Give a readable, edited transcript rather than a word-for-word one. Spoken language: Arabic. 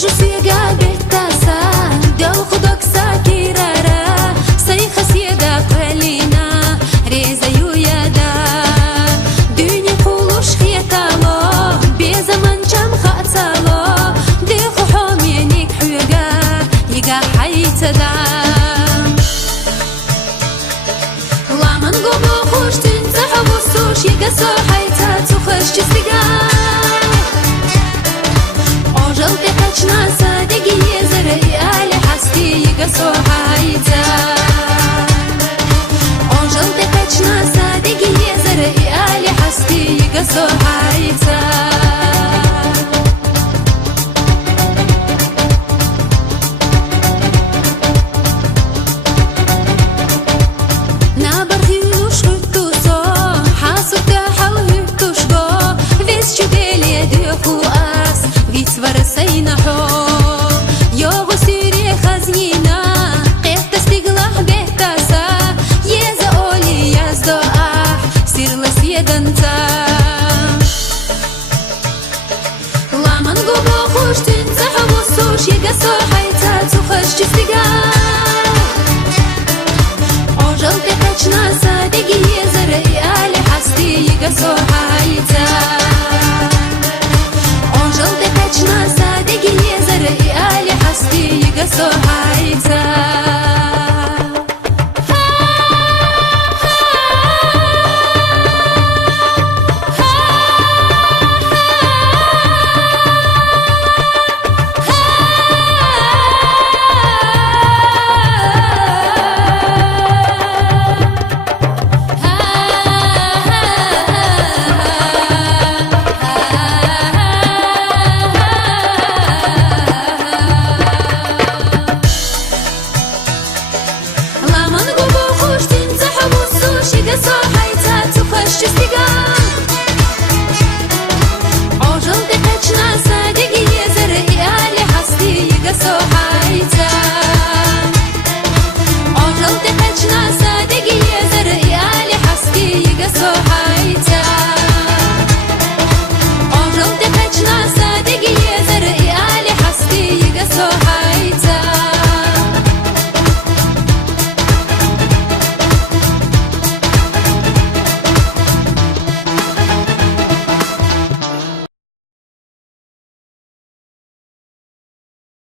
سوێگا بێتاسا دڵ خودۆک ساکیرارە سەی خەسیێدا قەلینا رێزەی و یادا دونی قوڵوش خێتاڵۆ بێزەمەن چەم خەچاڵۆ دێخ و حۆمێنێک حوێگا یگا حەیتەدا وڵامن گۆ بۆ خوشتن زەحەوە سۆش یگە سۆ حەیتە تو خەشتی سگا ئۆژەڵ تەچنا سادگی زرعی آل حستی یگە سۆ حەیتە ئۆژەڵ تەچنا سادگی زرعی آل حستی یگە سۆ حەیتە یگە سۆ حەیتە تو خەشتی سگا ئۆژەڵ تەچنا سادگی زرعی آل حستی یگە سۆ حەیتە